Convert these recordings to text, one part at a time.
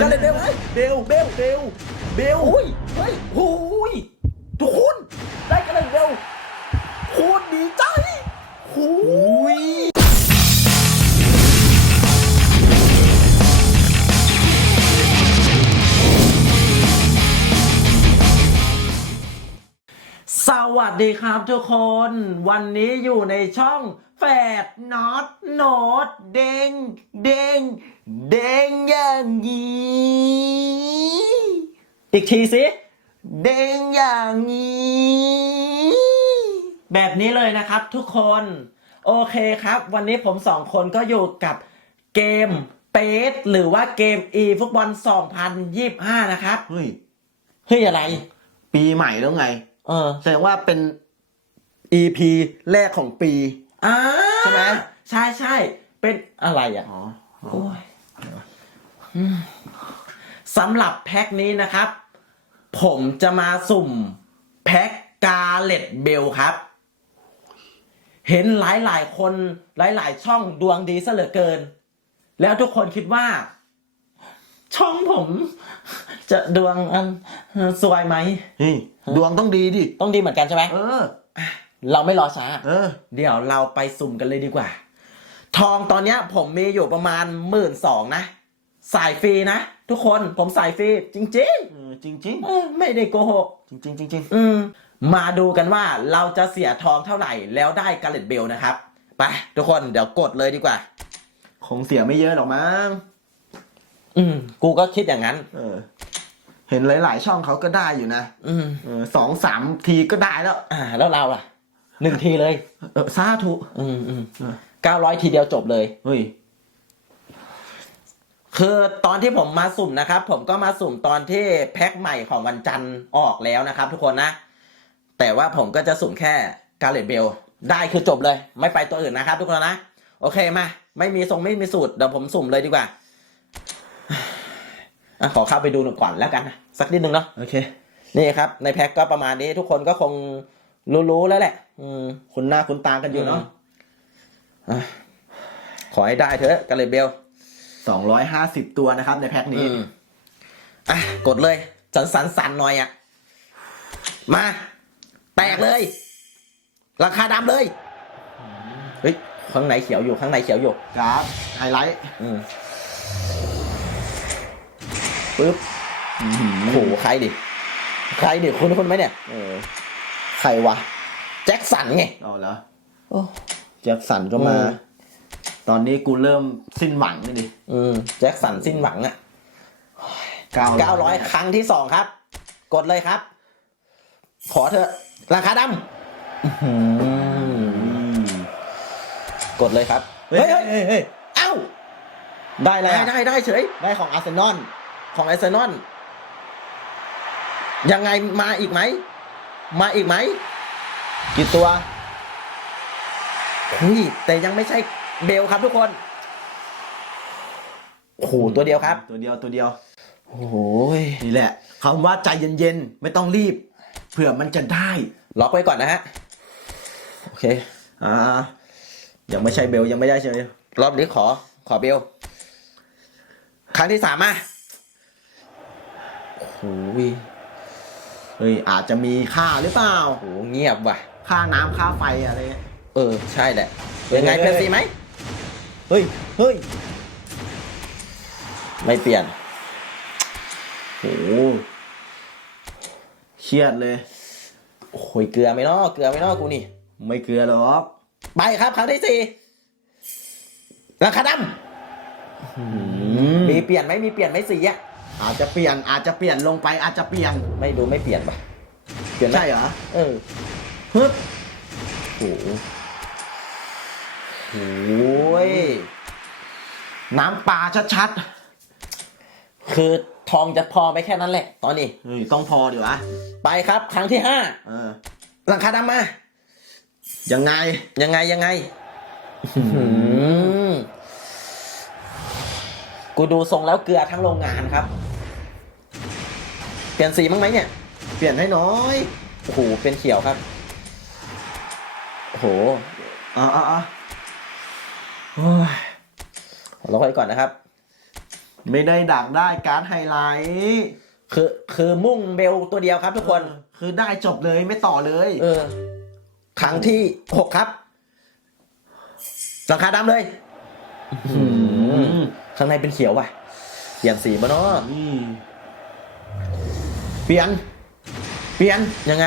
กันเลยเบลไหมเบลเบลเบลเบลอุ้ยเฮ้ยโอ้ยทุกคนได้กันเลยเบลโคตรดีใจโอ้ยสวัสดีครับทุกคน วันนี้อยู่ในช่องแฝดน็อตโนตเด้งเด้ง เด้งอย่างนี้อีกทีสิเด้งอย่างนี้แบบนี้เลยนะครับทุกคน โอเคครับ วันนี้ผมสองคนก็อยู่กับเกมเปสหรือว่าเกม e ฟุตบอล2025 นะครับเฮ้ยเฮ้ยอะไร ปีใหม่แล้วไง เออแสดงว่าเป็น EP แรกของปี อ่าใช่ไหมใช่ใช่เป็นอะไรอะ อ๋อโอ้ยอืม สำหรับแพ็คนี้นะครับ ผมจะมาสุ่มแพ็คกาเลตเบลครับ เห็นหลายหลายๆคนหลายหลายๆช่องดวงดีซะเหลือเกิน แล้วทุกคนคิดว่า ช่องผมจะดวงอันสวยไหมเฮ้ยดวงต้องดีดิ ต้องดีเหมือนกันใช่ไหมเออ เราไม่รอช้า เออ เดี๋ยวเราไปสุ่มกันเลยดีกว่า ทองตอนเนี้ย ผมมีอยู่ประมาณหมื่นสองนะ สายฟรีนะ ทุกคนผมสายฟรีจริงเออจริงๆเออไม่ได้โกหกๆจริงๆจริงอืม มาดูกันว่าเราจะเสียทองเท่าไหร่แล้วได้กาเลตเบลนะครับ ไปทุกคนเดี๋ยวกดเลยดีกว่าๆคงเสียไม่เยอะหรอกมั้งอืม กูก็คิดอย่างนั้น เออ เห็นหลายๆช่องเขาก็ได้อยู่นะอืม เออสองสามทีก็ได้แล้ว อ่า แล้วเราล่ะหนึ่งทีเลย เออสาธุ อืมอืมเออเก้าร้อยทีเดียวจบเลย เฮ้ย คือตอนที่ผมมาสุ่มนะครับ ผมก็มาสุ่มตอนที่แพ็คใหม่ของวันจันทร์ออกแล้วนะครับ ทุกคนนะ แต่ว่าผมก็จะสุ่มแค่กาเลตเบลได้คือจบเลย ไม่ไปตัวอื่นนะครับ ทุกคนนะ โอเคมา ไม่มีทรงไม่มีสูตรเดี๋ยวผมสุ่มเลยดีกว่าอะขอเข้าไปดูหน่อยก่อนแล้วกันนะสักนิดนึงเนาะโอเค นี่ครับ ในแพ็คก็ประมาณนี้ทุกคนก็คงรู้ๆแล้วแหละ อืมคุณหน้าคุณตากันอยู่เนาะอะขอให้ได้เถอะกาเลตเบล สองร้อยห้าสิบตัวนะครับ ในแพ็คนี้อืมอะ กดเลย สันสันสันหน่อยอะ มา แตกเลย ราคาดำเลย เฮ้ย ข้างในเขียวอยู่ ข้างในเขียวอยู่กราฟไฮไลท์อืมปึ๊บอื้อหือโอ้โหใครดิ ใครดิคุณคุณไหมเนี่ยเออใครวะ แจ็คสันไงเอาเหรอโอ้แจ็คสันก็มาอืม ตอนนี้กูเริ่มสิ้นหวังเลยดิอืมแจ็คสันสิ้นหวังอะเก้าเก้าร้อยครั้งที่สองครับ กดเลยครับ ขอเถอะ ราคาดำอื้อหืออืมกดเลยครับเฮ้ยเฮ้ยเฮ้ยเฮ้ยเอ้า ได้แล้วได้ได้ ได้เฉย ได้ของอาร์เซนอล ของไอเซนอนยังไงมาอีกไหม มาอีกไหม กี่ตัวหุยแต่ยังไม่ใช่ เบลครับทุกคนโอ้โหตัวเดียวครับ ตัวเดียวตัวเดียวโอ้โหยนี่แหละคำว่าใจเย็นๆไม่ต้องรีบ เผื่อมันจะได้ ล็อกไว้ก่อนนะฮะโอเคอ่ายังไม่ใช่เบลยังไม่ได้ใช่ไหมรอบนี้ขอ ขอเบลครั้งที่สามมาโอ้โหยเฮ้ยอาจจะมีค่าหรือเปล่าโอ้โหเงียบว่ะ ค่าน้ำค่าไฟอะไรเงี้ยเออใช่แหละเป็นไงเฮ้ยเปลี่ยนสีไหม เฮ้ย เฮ้ย ไม่เปลี่ยนโหเครียดเลย โอ้ยเกลือไหมเนาะเกลือไหมเนาะกูนี่ ไม่เกลือหรอก ไปครับครั้งที่สี่ราคาดอืำมมีเปลี่ยนไหมมีเปลี่ยนไหมสีอะอาจจะเปลี่ยนอาจจะเปลี่ยนลงไปอาจจะเปลี่ยน ไม่ดูไม่เปลี่ยนปะเปลี่ยนไหมใช่เหรอ เออฮึบโอ้โหโอ้ย น้ำปลาชัดคือทองจะพอไปแค่นั้นแหละ ตอนนี้ๆเฮ้ยต้องพอดีวะ ไปครับ ครั้งที่ห้าเออราคาดำมา ยังไง ยังไงยังไงอื้อหือกูดูทรงแล้วเกลือทั้งโรงงานครับ เปลี่ยนสีมั้างไหมเนี่ย เปลี่ยนให้น้อย โอ้โห เป็นเขียวครับ โอ้โหอ่าอ่าอ่าโอ้ย เราค่อยก่อนนะครับ ไม่ได้ดักได้การ์ดไฮไลท์คือคือมุ่งเบลตัวเดียวครับทุกคนเออคือได้จบเลยไม่ต่อเลย เออครั้งที่หกครับหลังคาดำเลยอื้อหือข้างในเป็นเขียวว่ะเปลี่ยนสีมาเนาะนี่เปลี่ยน เปลี่ยนยังไง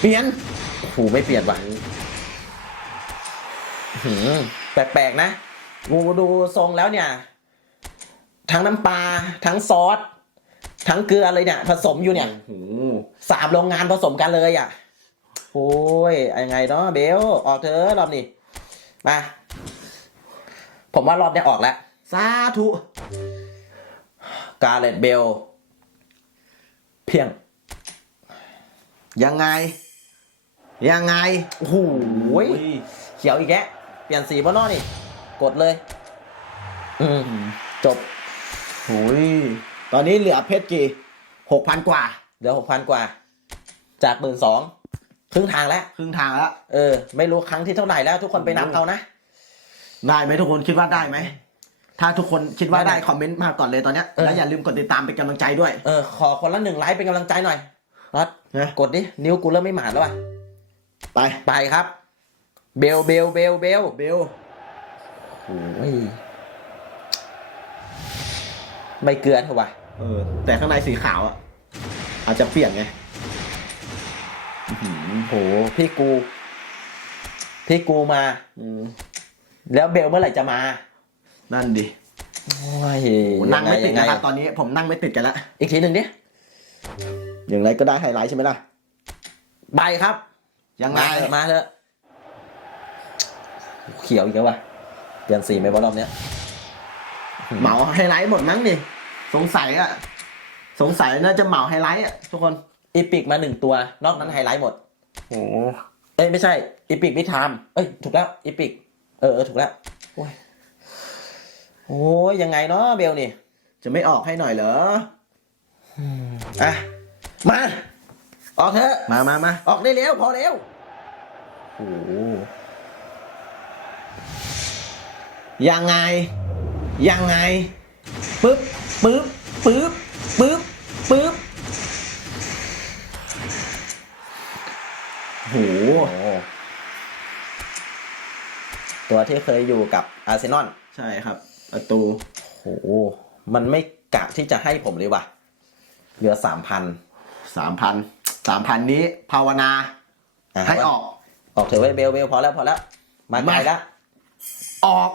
เปลี่ยนโอ้โหไม่เปลี่ยนว่ะอื้อหือ แปลกๆนะกูดูทรงแล้วเนี่ย ทั้งน้ำปลาทั้งซอสทั้งเกลือเลยเนี่ย ผสมอยู่เนี่ยโอ้โหสามโรงงานผสมกันเลยอะโอ้ยยังไงเนาะเบลออกเถอะรอบนี้มาผมว่ารอบเนี้ยออกแล้วสาธุกาเลตเบล เพียง ยังไง ยังไงโอ้โหยเขียวอีกแกะ เปลี่ยนสีบนนอนี่ กดเลย อืมจบโอ้ยตอนนี้เหลือเพชรกี่หกพันกว่า เหลือหกพันกว่า จากหมื่นสองครึ่งทางแล้ว ครึ่งทางแล้ว เออ ไม่รู้ครั้งที่เท่าไหร่แล้ว ทุกคนไปนับเอานะ ได้ไหมทุกคนคิดว่าได้ไหม ถ้าทุกคนคิดว่าได้ได้คอมเมนต์มาก่อนเลยตอนเนี้ยเออแล้วอย่าลืมกดติดตามเป็นกำลังใจด้วย เออ ขอคนละหนึ่งไลค์เป็นกำลังใจหน่อยรัดนะกดดิ นิ้วกูเริ่มไม่หมาดแล้วว่ะ ไป ไปครับ เบลเบลเบลเบลเบลโอ้ยไม่เกลือเถอะว่ะเออ แต่ข้างในสีขาวอะ อาจจะเปลี่ยนไงโหพี่กู พี่กูมาอืมแล้วเบลเมื่อไหร่จะมา นั่นดิโอ้ยโหนั่งไม่ติดยันะครับตอนนี้ผมนั่งไม่ติดกันแล้วอีกทีหนึ่งดิอย่างไรก็ได้ไฮไลท์ใช่ไหมล่ะใบครับ ยังไงมาเถอะมา เถอะเขียวอีกแล้วว่ะเปลี่ยนสีไหมวะรอบเนี้ยเหมาไฮไลท์หมดมั้งดิสงสัยอะ สงสัยน่าจะเหมาไฮไลท์อะทุกคนอีปิกมาหนึ่งตัวนอกนั้นไฮไลท์หมดโอ้เอ้ยไม่ใช่อีปิกวิทามเอ้ยถูกแล้วอีปิกเออเออถูกแล้วโอ้ยโอ้ยยังไงเนาะเบลนี่ จะไม่ออกให้หน่อยเหรออะมาออกเถอะมามามาออกได้เร็วพอเร็วโอ้โห ยังไง ยังไงปึ๊บปึ๊บปึ๊บปึ๊บปึ๊บโหโอ้ตัวที่เคยอยู่กับอาร์เซนอลใช่ครับประตูโอ้โหมันไม่กะที่จะให้ผมเลยว่ะ เหลือสามพันสามพันสามพันนี้ภาวนา ให้ออก ออกเถอะเว้ยเบลเบลพอแล้วพอแล้ว มาไกลมาแล้ว ออก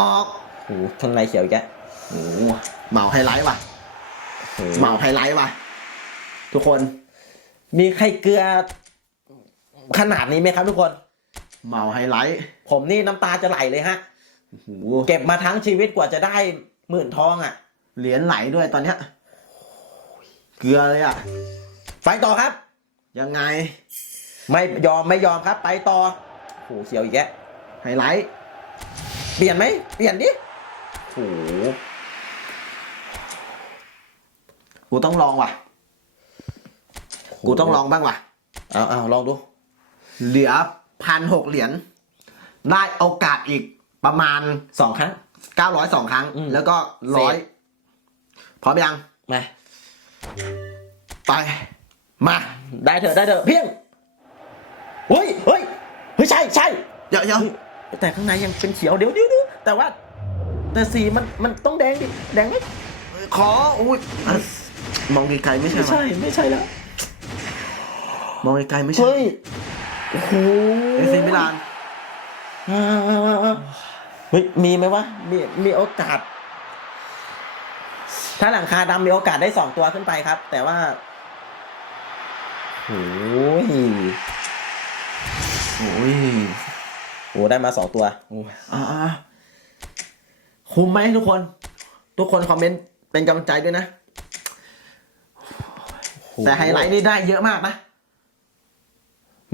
ออกโอ้โหข้างในเขียวอีกแล้วโอ้โหเหมาไฮไลท์ว่ะโอ้โหเหมาไฮไลท์ว่ะ ทุกคน มีใครเกลือ ขนาดนี้ไหมครับทุกคน เหมาไฮไลท์ ผมนี่น้ำตาจะไหลเลยฮะโอ้โหเก็บมาทั้งชีวิตกว่าจะได้หมื่นทองอะ เหรียญไหลด้วยตอนเนี้ยเกลือเลยอะ ไปต่อครับ ยังไง ไม่ยอมไม่ยอมครับ ไปต่อโอ้โหเขียวอีกแล้ว ไฮไลท์เปลี่ยนไหมเปลี่ยนดิโอ้โหกูต้องลองว่ะ กูต้องลองบ้างว่ะ เอาเอาลองดู เหลือพันหกเหรียญ ได้โอกาสอีกประมาณสองครั้งเก้าร้อยสองครั้งอืมแล้วก็ร้อยเศษพร้อมยัง มา ไป มา ได้เถอะได้เถอะเพียงเฮ้ยเฮ้ยเฮ้ยใช่ใช่เดี๋ยวเดี๋ยว แต่ข้างในยังเป็นเขียวเดี๋ยวเดี๋ยวเดี๋ยวแต่ว่า แต่สีมันมันต้องแดงดิแดงไหมขออุ้ยอะมองไกลๆไม่ใช่ไม่ไหมใช่ไม่ใช่แล้วมองไกลๆไม่ใช่เฮ้ยโอ้โหเอซีมิลานอ่าเฮ้ยมีไหมวะมีมีโอกาส ถ้าหลังคาดำมีโอกาสได้สองตัวขึ้นไปครับ แต่ว่าโอ้ยโอ้ย โอ้ได้มาสองตัวโอ้ยอ่าคุ้มไหมทุกคน ทุกคนคอมเมนต์เป็นกำลังใจด้วยนะ แต่ไฮไลท์นี่ได้เยอะมากนะ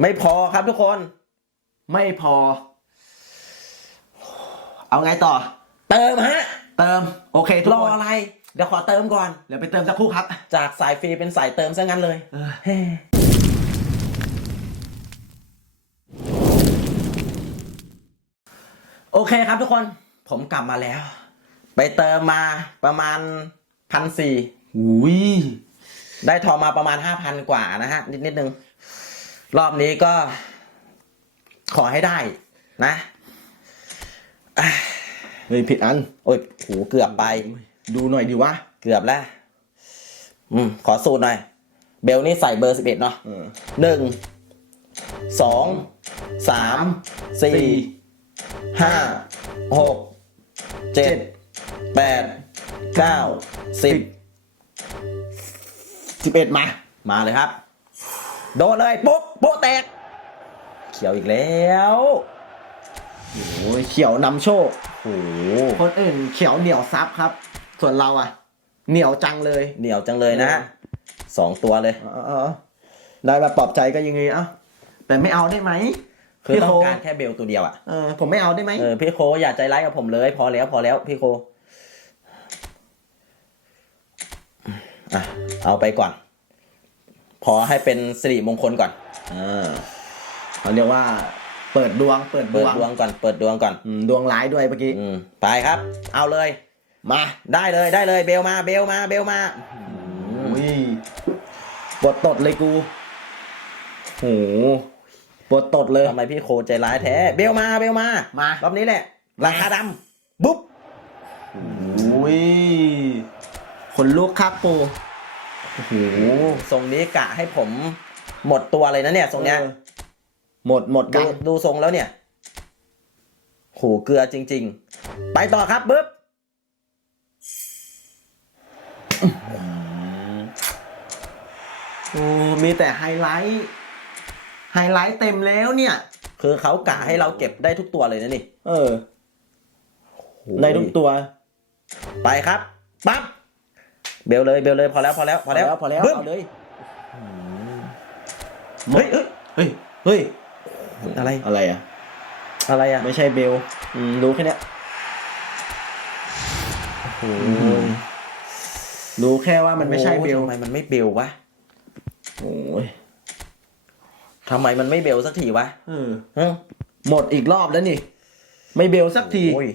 ไม่พอครับทุกคน ไม่พอ เอาไงต่อ เติมฮะ เติม โอเคทุกรอคนอะไร เดี๋ยวขอเติมก่อน เดี๋ยวไปเติมสักครู่ครับ จากสายฟรีเป็นสายเติมซะงั้นเลย เออ เฮ้ โอเคครับทุกคนผมกลับมาแล้ว ไปเติมมาประมาณพันสี่อุ้ยได้ทองมาประมาณห้าพันกว่านะฮะ นิดนิดนึง รอบนี้ก็ ขอให้ได้นะเฮ้ยผิดอัน โอ้ยโหเกือบไป ดูหน่อยดีวะ เกือบแล้ว อืม ขอสูตรหน่อย เบลนี่ใส่เบอร์สิบเอ็ดเนาะเออหนึ่งสองสามสี่ ห้าหกเจ็ดแปดเก้าสิบสิบเอ็ดมา มาเลยครับ โดนเลยปุ๊บโป๊ะแตก เขียวอีกแล้วโอ้ยเขียวนำโชคโอ้โหคนอื่นเขียวเหนียวซับครับ ส่วนเราอะ เหนียวจังเลย เหนียวจังเลยนะฮะสองตัวเลยเออเออได้มาปลอบใจก็ยังไงเอ้าแต่ไม่เอาได้ไหม คือพี่ต้โคองการแค่เบลตัวเดียวอะ่ะเออผมไม่เอาได้ไหมเออพี่โคอย่าใจร้ายกับผมเลย พอแล้วพอแล้วพี่โคอะเอาไปก่อน พอให้เป็นสิริมงคลก่อนอ่าเขาเรียกว่า เปิดดวง เปิดดเปิดวงดวงก่อนเปิดดวงก่อนอืมดวงร้ายด้วยเมื่อกี้อืมไปครับ เอาเลย มาได้เลยได้เลย เบลมาเบลมาเบลมาอุ้ยปวดตดเลยกูโห ปวดตดเลยทำไมพี่โคใจร้ายแท้ เบลมาเบลมามารอบนี้แหละราคาดำบุ๊บอุ้ยคนลุกครับปูโอ้โหทรงนี้กะให้ผมหมดตัวเลยนะเนี่ยทรงเนี้ยออหมดหมดกัดูนดูทรงแล้วเนี่ยโหเกลือจริง ๆ ไปต่อครับปึ๊บโอ้มีแต่ไฮไลท์ ไฮไลท์เต็มแล้วเนี่ย คือเขากะให้เราเก็บได้ทุกตัวเลยนะนี่ เออในทุกตัว ไปครับปั๊บเบลเลยเบลเลยพอแล้วพอแล้วพอแล้วพอแล้วบึ้มเอาเลยเฮ้ยเอ้ยเฮ้ยเฮ้ยอะไรอะไรอะอะไรอะไม่ใช่เบลอืมรู้แค่เนี้ยโอ้ยรู้แค่ว่ามันไม่ใช่เบลทำไมมันไม่เบลวะโอ้ย ทำไมมันไม่เบลสักทีวะเออฮะหมดอีกรอบแล้วนี่ ไม่เบลสักที โอ้ย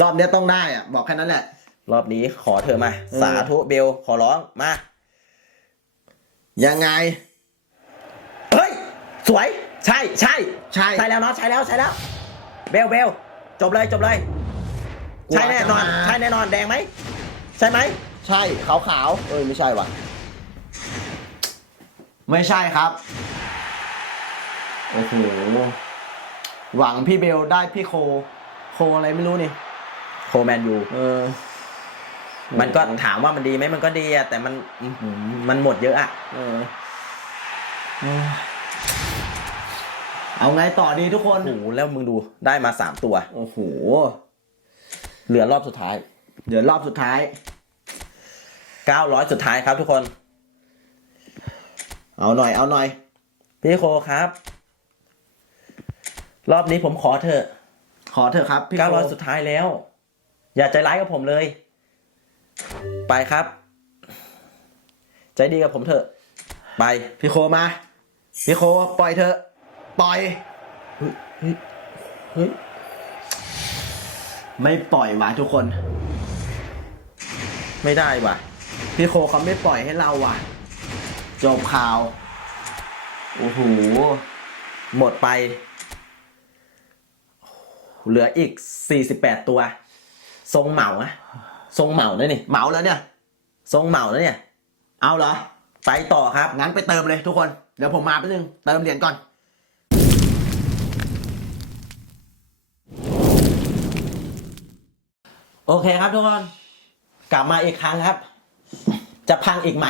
รอบเนี้ยต้องได้อะ บอกแค่นั้นแหละ รอบนี้ขอเธอมา เออ สาธุเบลขอร้องมา ยังไง เฮ้ย สวย ใช่ใช่ใช่ ใช่แล้วเนาะใช่แล้วใช่แล้ว เบลเบลจบเลยจบเลย ใช่แน่นอนใช่แน่นอนแดงไหม ใช่ไหม ใช่ขาวขาวๆเอ้ยไม่ใช่ว่ะ ไม่ใช่ครับ โอ้โหหวังพี่เบลได้พี่โค โคอะไรไม่รู้นี่ โคแมนยูเออ มันก็ถามว่ามันดีไหมมันก็ดีอะแต่มันอื้อหือมันหมดเยอะอะ เออเออ เอาไงต่อดีทุกคน โอ้โหแล้วมึงดูได้มาสามตัว โอ้โห เหลือรอบสุดท้ายเดี๋ยวรอบสุดท้าย เก้าร้อยสุดท้ายครับทุกคน เอาหน่อย เอาหน่อย พี่โคครับ รอบนี้ผมขอเถอะขอเถอะครับพี่เก้าโคร้อยสุดท้ายแล้ว อย่าใจร้ายกับผมเลย ไปครับ ใจดีกับผมเถอะ ไป พี่โคมา พี่โคปล่อยเถอะ ปล่อย เฮ้ย ไม่ปล่อยว่ะทุกคน ไม่ได้ว่ะ พี่โคเขาไม่ปล่อยให้เราว่ะ จบข่าว โอ้โห หมดไป เหลืออีกสี่สิบแปดตัว ทรงเหมาอะทรงเหมานะนี่เหมาแล้วเนี่ย ทรงเหมานะเนี่ย เอาเหรอ ไปต่อครับ งั้นไปเติมเลยทุกคน เดี๋ยวผมมาแป๊บนึง เติมเหรียญก่อน โอเคครับทุกคน กลับมาอีกครั้งครับ จะพังอีกไหม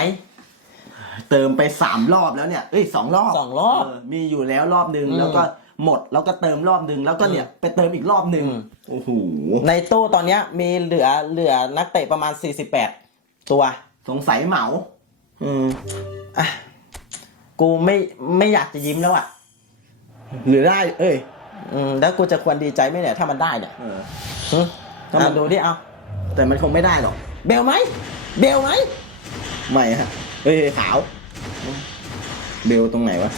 เติมไปสามรอบแล้วเนี่ย เอ้ยสองรอบสองรอบ เมีอยู่แล้วรอบหนึ่งอืม แล้วก็ หมดแล้วก็เติมรอบหนึ่งแล้วก็เนี่ยไปเติมอีกรอบหนึ่งอืมโอ้โหในตู้ตอนเนี้ยมีเหลือเหลือนักเตะประมาณ 48 ตัว สงสัยเหมา อืมอะกูไม่ไม่อยากจะยิ้มแล้วอะ หรือได้ เอ้ย อืมแล้วกูจะควรดีใจไหมเนี่ยถ้ามันได้เนี่ยเออหึถ้ามันอะดูดิเอา แต่มันคงไม่ได้หรอกเบลไหมเบลไหมไม่ฮะเอ้ยขาว เบลตรงไหนวะ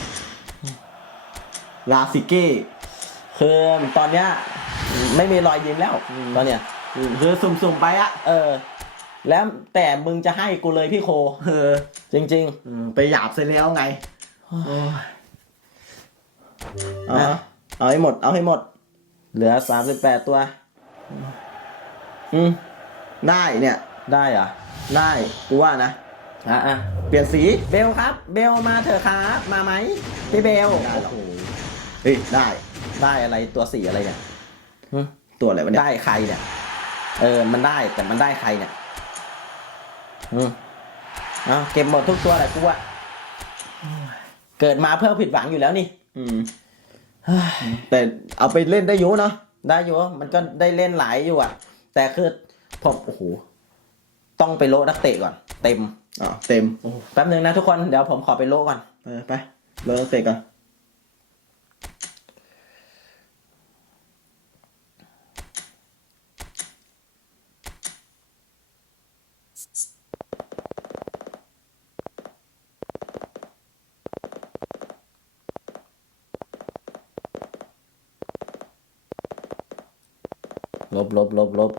ลาซิเก้คือตอนเนี้ยไม่มีรอยยิ้มแล้ว ตอนเนี้ยคือสุ่มๆไปอะเออ แล้วแต่มึงจะให้กูเลยพี่โค เออ จริงเออไปหยาบเสร็จแล้วไงโอ้ยๆเอานะเอาให้หมด เอาให้หมด เหลือสามสิบแปดตัว อืมได้เนี่ย ได้เหรอ ได้กูว่านะอะอะเปลี่ยนสีเบลครับ เบลมาเถอะครับ มาไหมพี่เบลได้หรอโอ้โห เฮ้ยได้ได้อะไรตัวสีอะไรเนี่ยหึตัวอะไรวะเนี่ยได้ใครเนี่ย เออ มันได้แต่มันได้ใครเนี่ยอืมเอาเก็บหมดทุกตัวแหละกูว่าเกิดมาเพื่อผิดหวังอยู่แล้วนี่ อืมแต่เอาไปเล่นได้อยุเนาะได้อยู่มันก็ได้เล่นหลายอยู่อะ แต่คือผมโอ้โหต้องไปโละนักเตะก่อน เต็มอ๋อเต็มแป๊บนึงนะทุกคนเดี๋ยวผมขอไปโละก่อนไปไปเลิกเตะกัน บลบลบลบ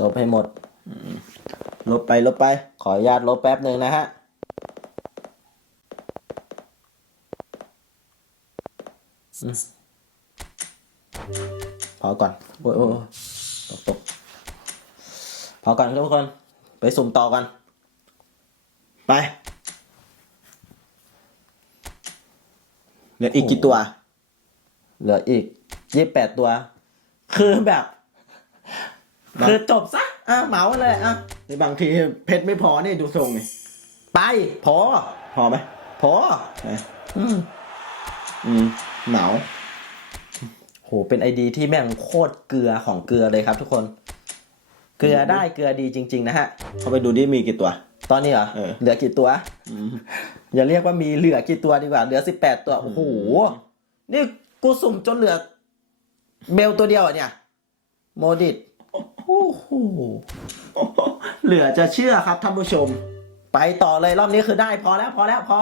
ลบให้หมด ลบไปลบไป ขออนุญาตลบแป๊บหนึ่งนะฮะอืมพอก่อน โอ้ยตกตกพอก่อนทุกคน ไปสุ่มต่อกัน ไปเหลืออีกกี่ตัว เหลืออีกยี่แปดตัว คือแบบนะคือจบซะอะเหมาเลยอะในบางทีเพชรไม่พอนี่ดูทรงไงไป พอ พอไหมพอไปอืมอืมเหนาโหเป็นไอดีที่แม่งโคตรเกลือของเกลือเลยครับทุกคน เกลือได้เกลือดีจริง ๆ นะฮะ เข้าไปดูดิมีกี่ตัว ตอนนี้เหรอ เออ เหลือกี่ตัวอืมอย่าเรียกว่ามีเหลือกี่ตัวดีกว่า เหลือสิบแปดตัว โอ้โห นี่กูสุ่มจนเหลือ เบลตัวเดียวอะเนี่ย โมดิตโอ้โห เหลือจะเชื่อครับท่านผู้ชม ไปต่อเลยรอบนี้คือได้พอแล้ว พอแล้วพอ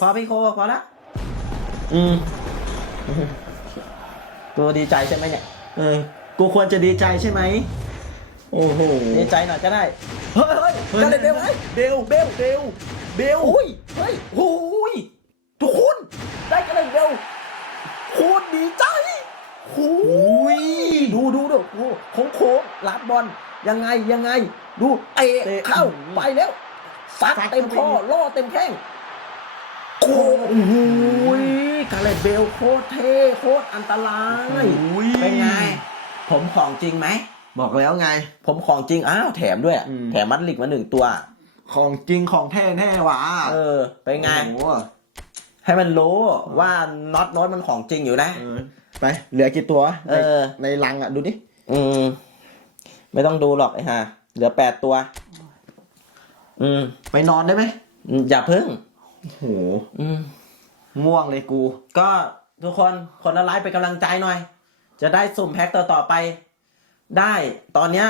พอพี่โคพอแล้วอืม ตัวดีใจใช่ไหมเนี่ย เออ กูควรจะดีใจใช่ไหม โอ้โห ดีใจหน่อยก็ได้ เฮ้ยเฮ้ยเฮ้ยกันเลยเบลเฮ้ยเบลเบลเบลเบลอุ้ยเฮ้ยโอ้ยทุกคนได้กันเลยเบลโคตรดีใจโอ้ยดูดูดูโอ้โค้งโค้งรับบอลยังไงยังไง ดูเตะเตะเข้าไปแล้วซัดซัดเต็มคอเข้าไป ล่อเต็มแข้งโอ้โหกาเลตเบลโคตรเท่โคตรอันตรายเป็นไง ผมของจริงไหม บอกแล้วไง ผมของจริงอ้าวแถมด้วย อืม แถมมัดลิกมาหนึ่งตัว ของจริงของแท้แน่หวะเออเป็นไง โอ้โหให้มันรู้ว่าน็อตโน้ตมันของจริงอยู่นะ เออไปเหลือกี่ตัวเออในในลังอะดูดิอืม ไม่ต้องดูหรอกไอ้ห่าเหลือแปดตัว อืม ไปนอนได้ไหมอย่าพึ่ง โอ้โหอืม ง่วงเลยกู ก็ทุกคนคนละไลฟ์เป็นกำลังใจหน่อย จะได้สุ่มแพ็คต่อต่อๆไป ได้ตอนเนี้ย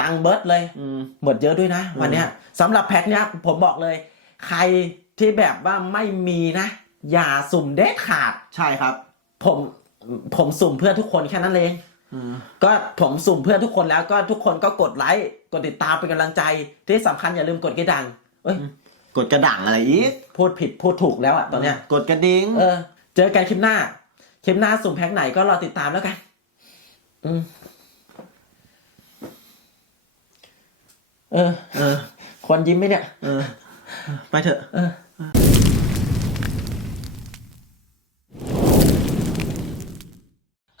ตังค์เบิร์ดเลยอืมหมดเยอะด้วยนะ วันเนี้ยสำหรับแพ็คเนี้ยผมบอกเลย ใครที่แบบว่าไม่มีนะ อย่าสุ่มเด็ดขาดใช่ครับ ผมผมสุ่มเพื่อทุกคนแค่นั้นเองอืมก็ผมสุ่มเพื่อทุกคนแล้วก็ทุกคนก็กดไลค์กดติดตามเป็นกำลังใจ ที่สำคัญอย่าลืมกดกระดังเอ้ยกดกระด่างอะไรอีกพูดผิดพูดถูกแล้วอะตอนเนี้ยกดกระดิ่งเออ เจอกันคลิปหน้าคลิปหน้าสุ่มแพ็คไหนก็รอติดตามแล้วกัน อืม เออ เออคนยิ้มไหมเนี่ย เออ ไปเถอะ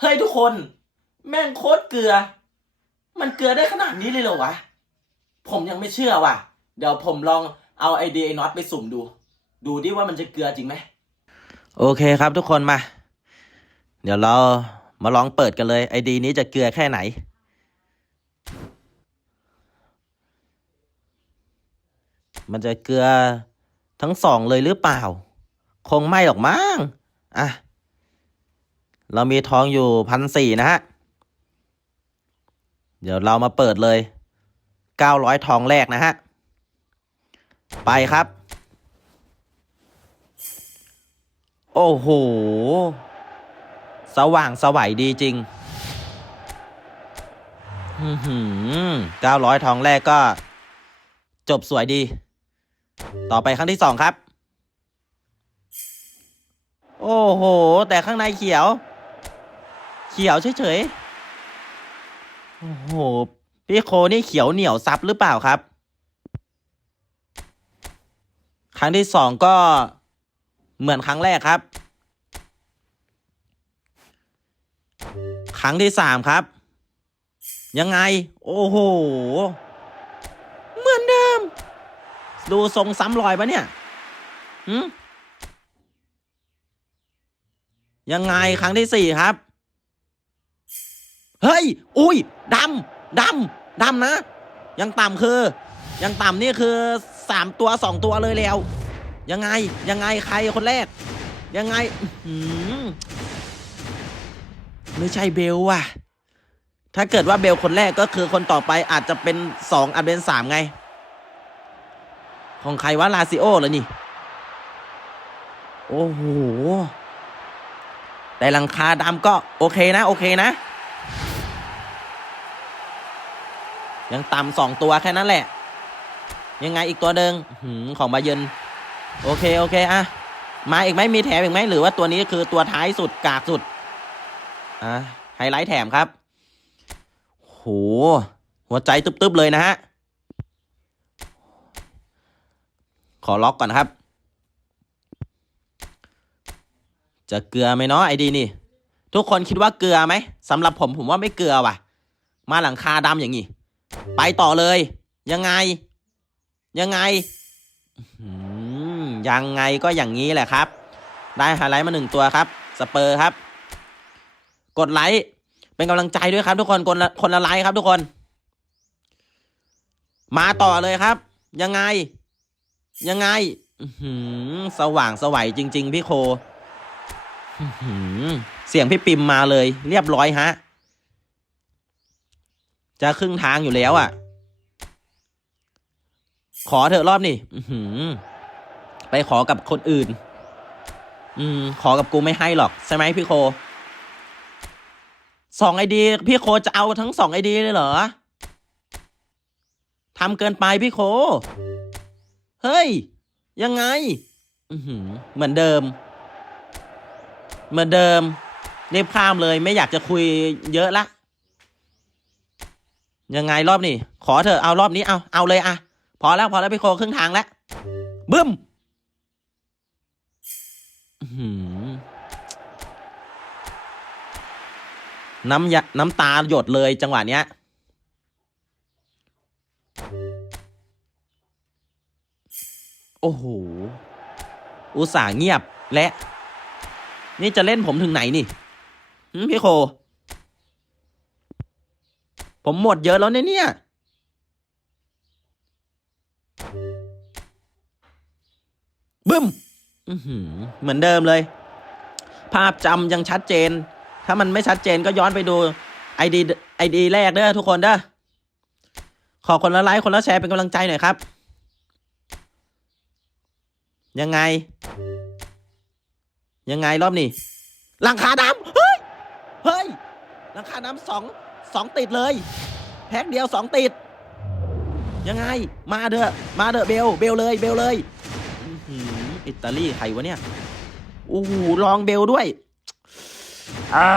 เฮ้ยทุกคน แม่งโคตรเกลือ มันเกลือได้ขนาดนี้เลยเหรอวะ ผมยังไม่เชื่อว่ะ เดี๋ยวผมลองเอาไอเดียน็อตไปสุ่มดู ดูดิว่ามันจะเกลือจริงไหม โอเคครับทุกคนมา เดี๋ยวเรามาลองเปิดกันเลยไอดีนี้จะเกลือแค่ไหน มันจะเกลือทั้งสองเลยหรือเปล่า คงไม่หรอกมั้งอะ เรามีทองอยู่พันสี่นะฮะ เดี๋ยวเรามาเปิดเลยเก้าร้อยทองแรกนะฮะ ไปครับ โอ้โห สว่างสวัยดีจริงเก้าร้อยทองแรกก็จบสวยดี ต่อไปครั้งที่สองครับ โอ้โห แต่ข้างในเขียว เขียวเฉยๆ โอ้โห พี่โคนี่เขียวเหนียวซับหรือเปล่าครับ ครั้งที่สองก็เหมือนครั้งแรกครับ ครั้งที่สามครับ ยังไง โอ้โห ดูทรงซ้ำรอยปะเนี่ยหืมยังไงครั้งที่สี่ครับ เฮ้ย อุ้ยดำดำดำนะ ยังต่ำคือ ยังต่ำนี่คือสามตัวสองตัวเลยแล้ว ยังไงยังไงใครคนแรก ยังไงหือไม่ใช่เบลว่ะ ถ้าเกิดว่าเบลคนแรกก็คือคนต่อไปอาจจะเป็นสองอาจเป็นสามไง ของใครวะลาซิโอเหรอนี่ โอ้โหแต่หลังคาดำก็โอเคนะ โอเคนะ ยังต่ำสองตัวแค่นั้นแหละ ยังไงอีกตัวหนึ่งของบาเยนโอเค โอเคอะมาอีกไหมมีแถมอีกไหมหรือว่าตัวนี้คือตัวท้ายสุดกากสุดอะไฮไลท์แถมครับ โห หัวใจตึ๊บๆเลยนะฮะ ขอล็อกก่อนครับ จะเกลือไหมเนาะไอดีนี่ ทุกคนคิดว่าเกลือไหมสำหรับผมผมว่าไม่เกลือว่ะ มาหลังคาดำอย่างนี้ไปต่อเลย ยังไง ยังไงยังไงก็อย่างนี้แหละครับ ได้ไฮไลท์มาหนึ่งตัวครับ สเปอร์ครับ กดไลค์ เป็นกำลังใจด้วยครับทุกคนคนละคนละไลค์ครับทุกคน มาต่อเลยครับ ยังไง ยังไงสว่างสวัยจริง ๆ พี่โคเสียงพี่ปิมมาเลย เรียบร้อยฮะ จะครึ่งทางอยู่แล้วอะ่ะ ขอเถอะรอบนี่อื้อหือไปขอกับคนอื่น อืม ขอกับกูไม่ให้หรอก ใช่ไหมพี่โคสองไอดีพี่โคจะเอาทั้งสองไอดีเลยเหรอทำเกินไปพี่โค เฮ้ย ยังไง เหมือนเดิม เหมือนเดิมเรียบข้ามเลย ไม่อยากจะคุยเยอะละ ยังไงรอบนี้ขอเถอะเอารอบนี้เอาเอาเลยอะพอแล้วพอแล้วพี่โคครึ่งทางแล้วบึ้มหือน้ำยะน้ำตาหยดเลยจังหวะเนี้ย โอ้โห อุตส่าห์เงียบและ นี่จะเล่นผมถึงไหนนี่พี่โค ผมหมดเยอะแล้วเนี่ยเนี่ย บึ้มเหมือนเดิมเลย ภาพจำยังชัดเจน ถ้ามันไม่ชัดเจนก็ย้อนไปดูไอดีไอดีแรกเด้อทุกคนเด้อขอคนละไลค์คนละแชร์เป็นกำลังใจหน่อยครับ ยังไง ยังไงรอบนี้หลังคาดำเฮ้ย เฮ้ยหลังคาดำสองสองติดเลย แพ็คเดียวสองติด ยังไง มาเถอะมาเถอะเบล เบลเลย เบลเลยอิตาลีใครวะเนี่ยโอ้โหลองเบลด้วยอ่า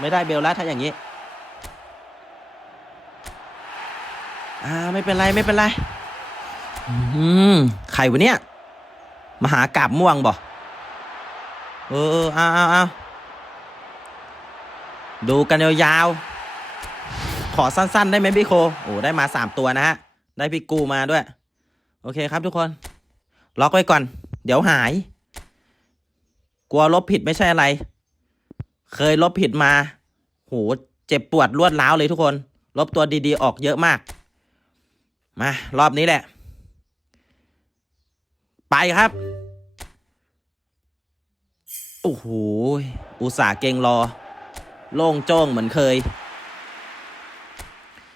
ไม่ได้เบลแล้วถ้าอย่างนี้อ่าไม่เป็นไรไม่เป็นไร อืมใครวะเนี่ยมหากราบม่วงบ่เออเออเอาเอาเอาดูกันยาวๆ ขอสั้น ๆ ได้ไหมพี่โค โอ้ได้มาสามตัวนะฮะ ได้พี่กูมาด้วย โอเคครับทุกคน ล็อกไว้ก่อน เดี๋ยวหาย กลัวลบผิดไม่ใช่อะไร เคยลบผิดมา โห เจ็บปวดรวดร้าวเลยทุกคน ลบตัวดีๆ ออกเยอะมาก มารอบนี้แหละ ไปครับ โอ้โห อุตส่าห์เก่งรอ โล่งโจ้งเหมือนเคย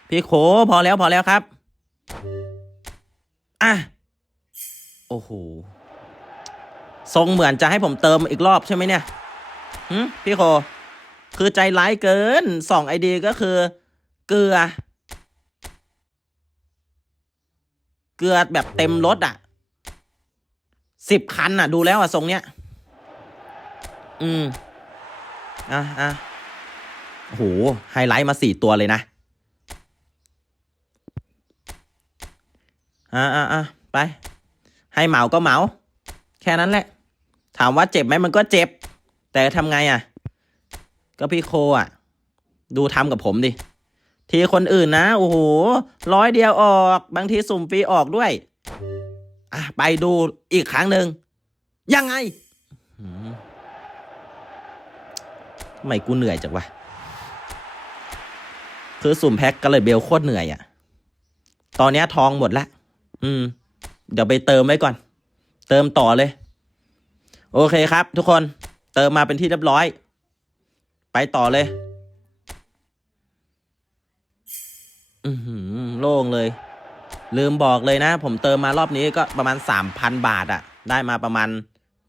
พี่โขพอแล้วพอแล้วครับ อะ โอ้โห ทรงเหมือนจะให้ผมเติมอีกรอบใช่ไหมเนี่ยหืมพี่โค คือใจร้ายเกินสองไอเดียก็คือ เกลือ เกลือแบบเต็มรถอะ สิบคันอะ ดูแล้วอะทรงเนี้ย อืม อะอะโห ไฮไลท์มาสี่ตัวเลยนะ อะอะอะไป ให้เหมาก็เหมา แค่นั้นแหละ ถามว่าเจ็บไหมมันก็เจ็บ แต่ทำไงอะ ก็พี่โคอะ ดูทำกับผมดิ ทีคนอื่นนะ โอ้โห ร้อยเดียวออก บางทีสุ่มฟรีออกด้วย อะไปดูอีกครั้งหนึ่งยังไงหืมทำไมกูเหนื่อยจังวะคือสุ่มแพ็กกระเลยเบลโคตรเหนื่อยอะ่ะ ตอนนี้ทองหมดละอืม เดี๋ยวไปเติมไว้ก่อน เติมต่อเลย โอเคครับ ทุกคน เติมมาเป็นที่เรียบร้อย ไปต่อเลย อือหือ โล่งเลย ลืมบอกเลยนะ ผมเติมมารอบนี้ก็ประมาณสามพันบาทอะได้มาประมาณ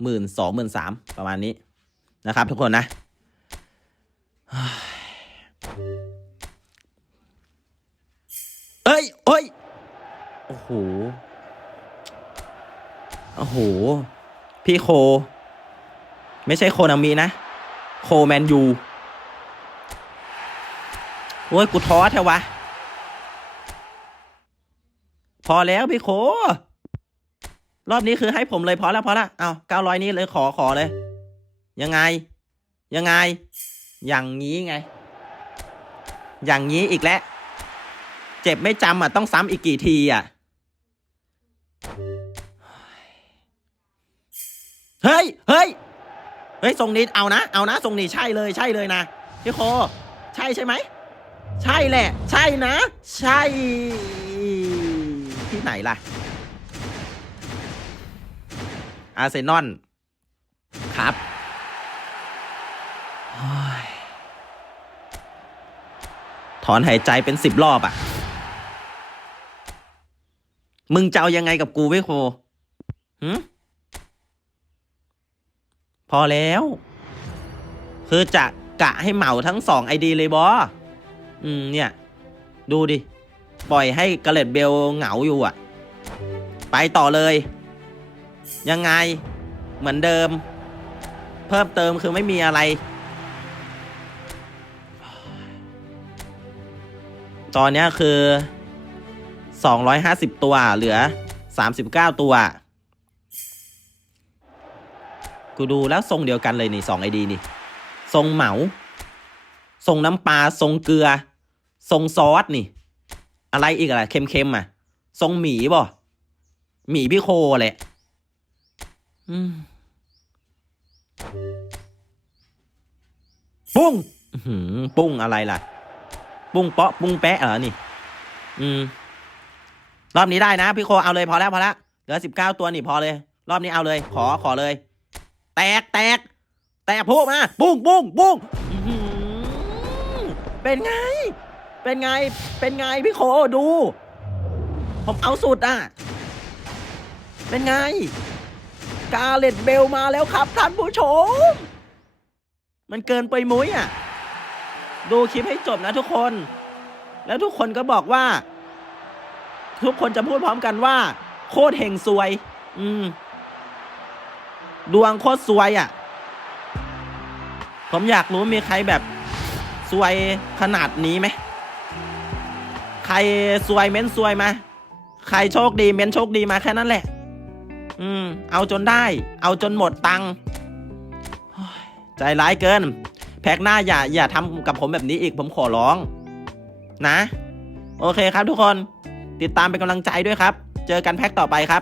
หมื่นสองหมื่นสามประมาณนี้นะครับ ทุกคนนะ เอ้ยเอ้ย โอ้โห โอ้โห พี่โค ไม่ใช่โคนามินะ โคแมนยูโอ้ย กูท้อแท้วะ พอแล้วพี่โค รอบนี้คือให้ผมเลยพอแล้วพอแล้วเอาเก้าร้อยนี้เลยขอขอเลย ยังไง ยังไง อย่างนี้ไง อย่างนี้อีกแล้ว เจ็บไม่จำอะต้องซ้ำอีกกี่ทีอะ เฮ้ย เฮ้ย เฮ้ยทรงนี้เอานะ เอานะทรงนี้ใช่เลยใช่เลยนะพี่โค ใช่ใช่ไหม ใช่แหละ ใช่นะ ใช่ ไหนล่ะ อาร์เซนอลครับถอนหายใจเป็นสิบรอบอะ่ะ มึงจะเอายังไงกับกูไว้โคหืมพอแล้ว คือจะกะให้เหมาทั้งสองไอดีเลยบอ อืมเนี่ย ดูดิ ปล่อยให้กระเลดเบลเหงาอยู่อะ ไปต่อเลย ยังไงเหมือนเดิม เพิ่มเติมคือไม่มีอะไร ตอนนี้คือ 250 ตัวเหลือ 39 ตัว กูดูแล้วทรงเดียวกันเลยนี่สองไอดีนี่ ทรงเหมา ทรงน้ำปลา ทรงเกลือ ทรงซอสนี่ อะไรอีกอะไรเค็มๆอะ ทรงหมีบ่หมีพี่โคแหละอืมปุ้งอื้อหือปุ้งอะไรล่ะ ปุ้งเปาะปุ้งแปะเหรอนี่ อืม รอบนี้ได้นะพี่โคเอาเลยพอแล้วพอแล้วเหลือสิบเก้าตัวนี่พอเลย รอบนี้เอาเลย ขอขอเลย แตกแตก แตกพูดมาปุ้งปุ้งปุ้งอื้อหือเป็นไง เป็นไง เป็นไงพี่โคดู ผมเอาสุดอะ เป็นไง กาเลตเบลมาแล้วครับท่านผู้ชม มันเกินไปมุ้ยอะ ดูคลิปให้จบนะทุกคน แล้วทุกคนก็บอกว่า ทุกคนจะพูดพร้อมกันว่า โคตรเฮงซวย อืม ดวงโคตรซวยอะ ผมอยากรู้มีใครแบบซวยขนาดนี้ไหม ใครซวยเม้นซวยมา ใครโชคดีเม้นโชคดีมาแค่นั้นแหละ อืม เอาจนได้ เอาจนหมดตังค์ใจร้ายเกิน แพ็กหน้าอย่าอย่าทำกับผมแบบนี้อีกผมขอร้อง นะ โอเคครับทุกคน ติดตามเป็นกำลังใจด้วยครับ เจอกันแพ็กต่อไปครับ